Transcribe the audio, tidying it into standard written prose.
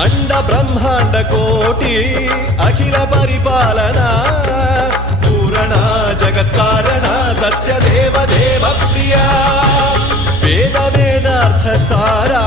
अंड ब्रह्मांड कोटि अखिल परिपालना पूरण जगत्कारण सत्यदेव देव प्रिया वेद वेदार्थ सारा